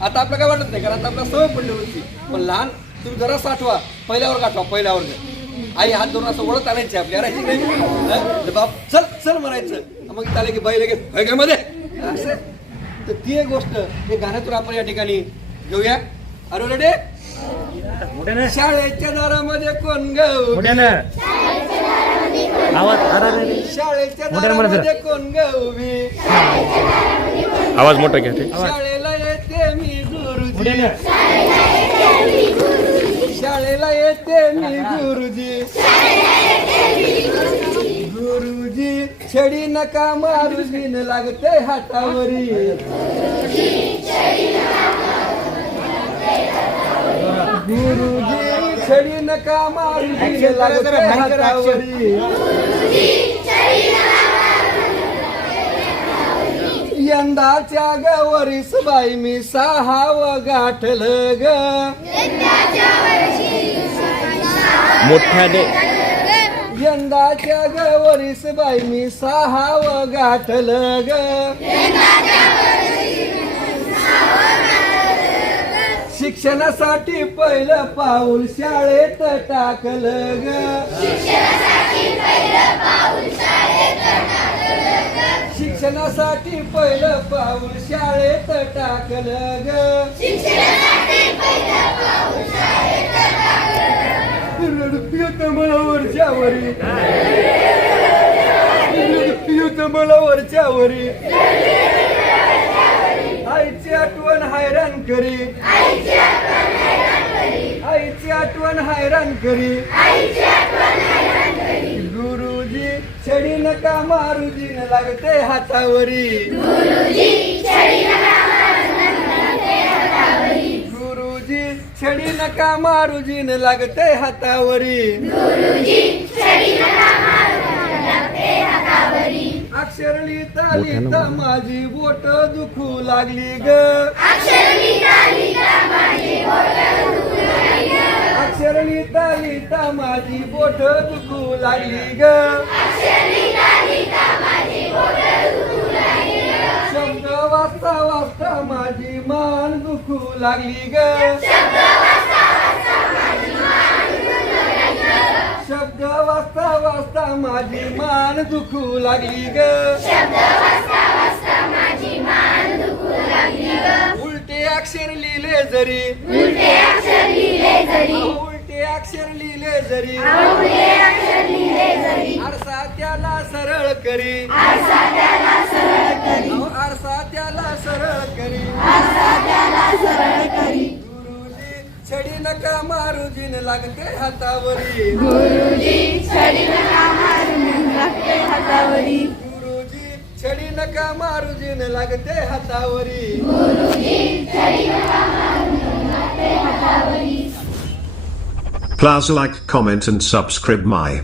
आता आपलं काय वाटत नाही कारण आता आपला सवय पडली होती पण लहान तुम्ही जरा साठवा पहिल्यावर गाठवा पहिल्यावर आई हात धरून असं ओळख आणायची आपली अरे नाही बाप चल चल म्हणायचं मग चालेल की बाई लगेच मध्ये असं तर ती एक गोष्ट हे गाण्यातून आपण या ठिकाणी घेऊया. अरे रेडे शाळेच्या दारामध्ये कोण ग शाळेच्या दारामध्ये कोण ग उभी आवाज मोठा घ्या. शाळेला येते मी गुरुजी शाळेला येते मी गुरुजी गुरुजी छडी नका मारुजी न लागते हातावरी गुरुजी छडी नका मारुजी न लागते हातावरी यंदाच्या गवरीस बाई मी सहावं गाठलं ग मोठ्याने यंदाच्या गवरीस बाई मी सहावं गाठलं ग शिक्षणासाठी पहिलं पाऊल शाळेत टाकलं ग शिक्षणासाठी पहिलं पाऊल शाळेत टाकलं ग मला वरच्यावरी मला वरच्यावरी आईची आठवण हैराण करी आईची आठवण हैराण करी गुरुजी छडी नका मारुजी न लागते हातावरी गुरुजी छडी नका मारुजी न लागते हातावरी अक्षर लिहिता लिहिता माझी बोट दुखू लागली ग अक्षर लिहिता लिहिता माझी बोट दुखू लागली ग शब्द वाचता वाचता माझी मान दुखू लागली ग शब्द वाचता वाचता माझी मान दुखू लागली ग उलटे अक्षर लिहिले जरी उलटे अक्षर लिहिले जरी आरसा त्याला सरळ करी आरसा त्याला सरळ करी गुरुजी छडी नका मारुजी न लागते हातावरी गुरुजी छडी नका मारुजी न लागते हातावरी Please like, comment and subscribe my